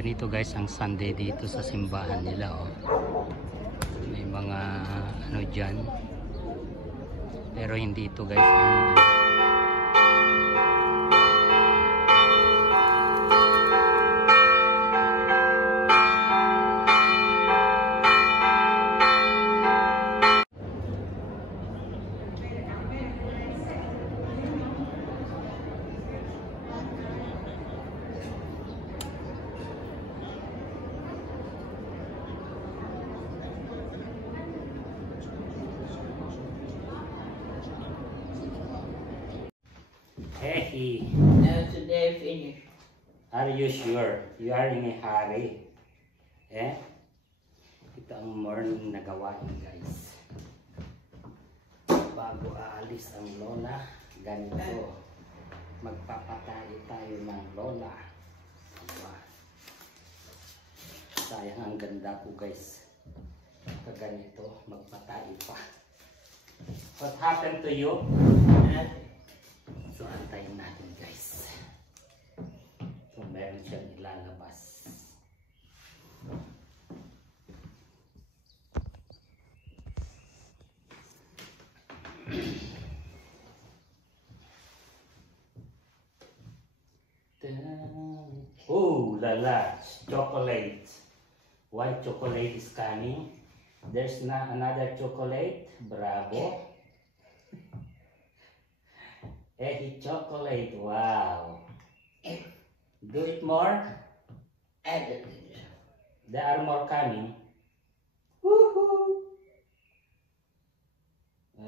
Ganito guys ang Sunday dito sa simbahan nila, oh. May mga ano dyan, pero hindi ito guys ang Hey, No, today finished. are you sure? You are in a hurry? Eh? Ito ang morning na gawain guys. Bago aalis ang lola, ganito. Magpapatay tayo ng lola. Diba? Sayang ang ganda ko guys. Kaganito, magpatay pa. What happened to you? So, antayin natin guys. So, meron siyang ilalabas. Oh, lala, chocolate. White chocolate is coming. There's not another chocolate. Bravo. Eggy chocolate, wow. Do it more. There are more coming. Woohoo!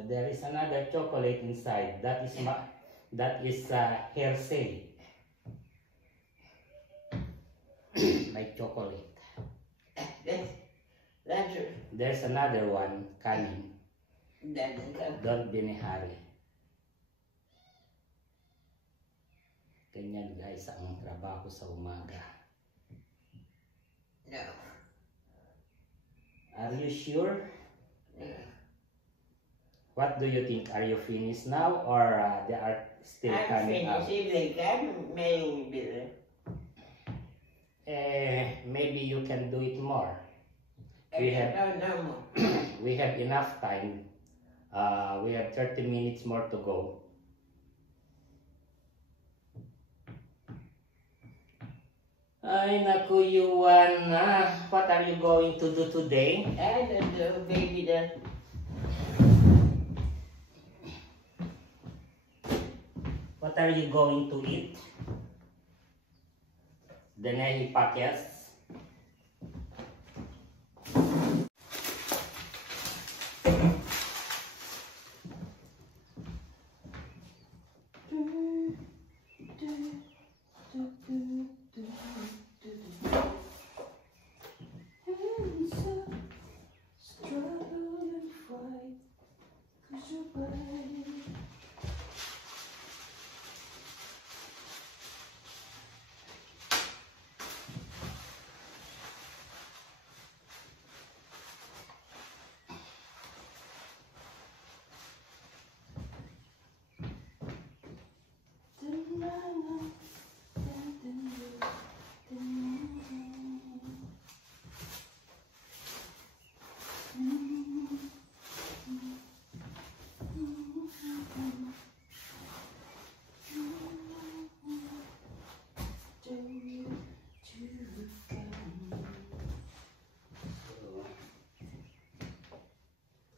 There is another chocolate inside. That is Hershey. Like chocolate. There's another one coming. Don't be in a hurry. Ganyan guys ang trabaho sa umaga. No. Are you sure? Yeah. What do you think? Are you finished now or they are still coming out? I'm finished. If they come, maybe. Maybe you can do it more. No more. We have enough time. We have 30 minutes more to go. Ay, naku, Yuan. What are you going to do today? I don't know, baby. What are you going to eat? Denay packets.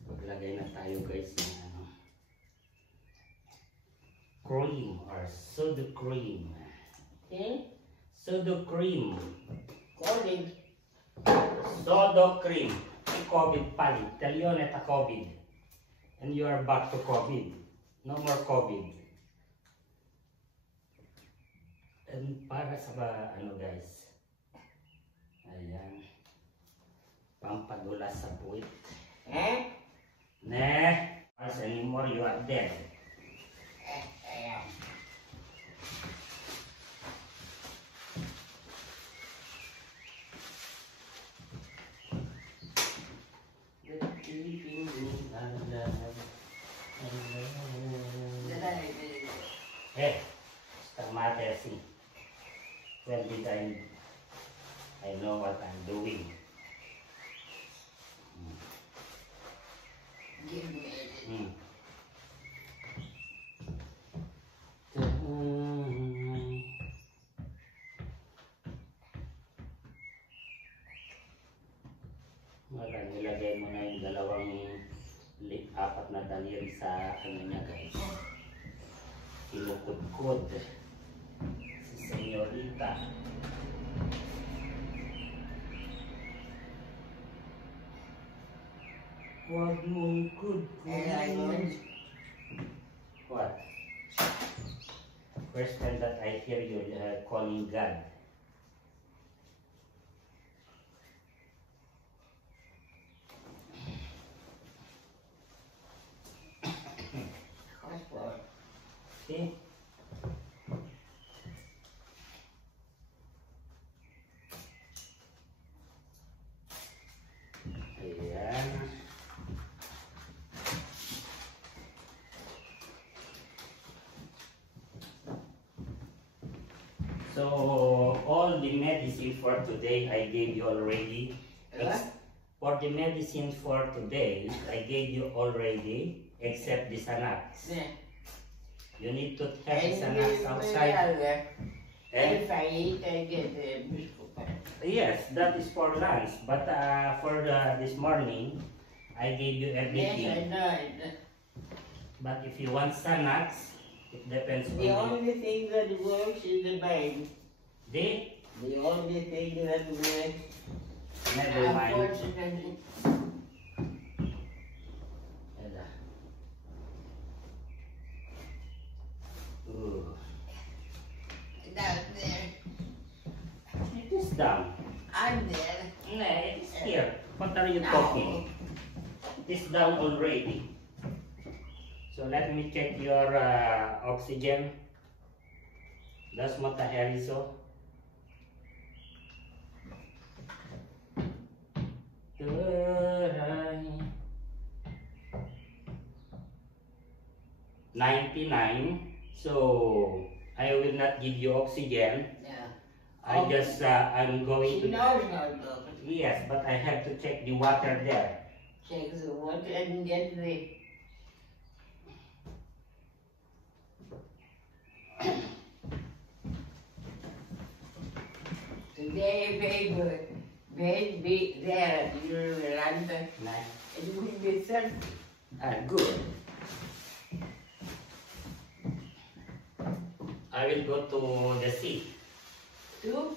Maglagay na tayo guys ng cream or soda cream. Okay? Soda cream. Calling. Soda cream. COVID pali. Tell you na COVID. And you are back to COVID. No more COVID. And para sa ano guys. Ayan. Pampadulas sa puwit. Ne, as anymore you are dead. Stomate si. When did I I know what I'm doing. Give me Hmm. Wala, nilagay mo na yung dalawang apat na daliri sa ano niya guys. Kilukod-kod. Si Senyorita. Huwag mong kudkudin. What? First time that I hear you calling God. passport. See? Ayan. So, all the medicine for today I gave you already. For the medicine for today, I gave you already, except the Sanax. Yeah. You need to have the Sanax outside. If I eat, I get the biscuit. Yes, that is for lunch. But for this morning, I gave you everything. Yes, I know. But if you want Sanax, it depends on The you. only thing that works is the brain. The? The only thing that works. Never mind. Unfortunately. Ella. Ooh. Down there. It is down. I'm there. No, it is here. What are you No. talking? It is down already. So let me check your oxygen. Das mataherizo. Turay. 99. So I will not give you oxygen. Yeah. I'm going She to. knows how to do it. Yes, but I have to check the water there. Check the water and get the. Today, baby, there, you will London. Nice. It will be 30. Good. I will go to the sea. Two?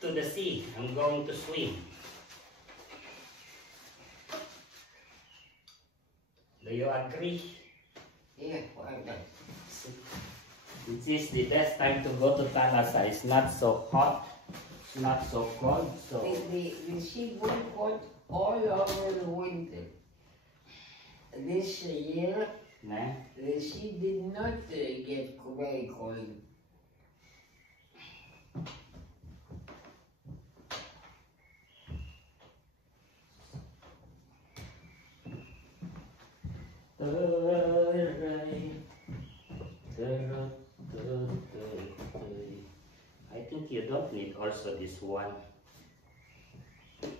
To the sea. I'm going to swim. Do you agree? Yeah, why not? This is the best time to go to Tanasa. It's not so hot. It's not so cold. So The sea won't hold all over the winter. This year, nah. the sea did not get very cold. I think you don't need also this one.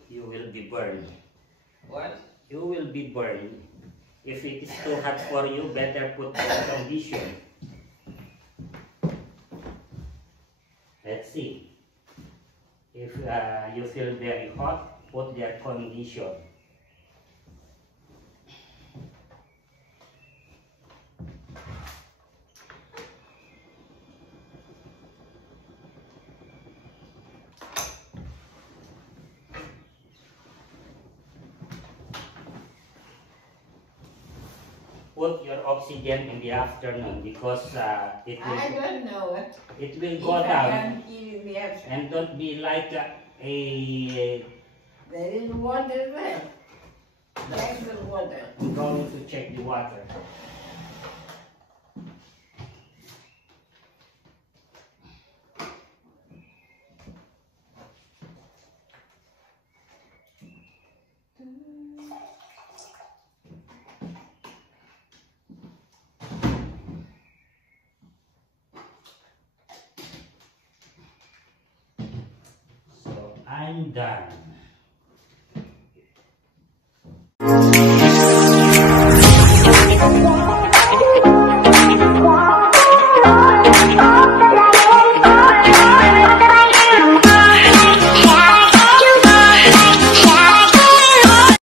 You will be burned. What? You will be burned. If it is too hot for you, better put air condition. Let's see. If you feel very hot, put the air condition. Put your oxygen in the afternoon because I don't know. it will If go I down. am eating the afternoon. And don't be like a. There is water there. There's the water. I'm going to check the water. So I'm done.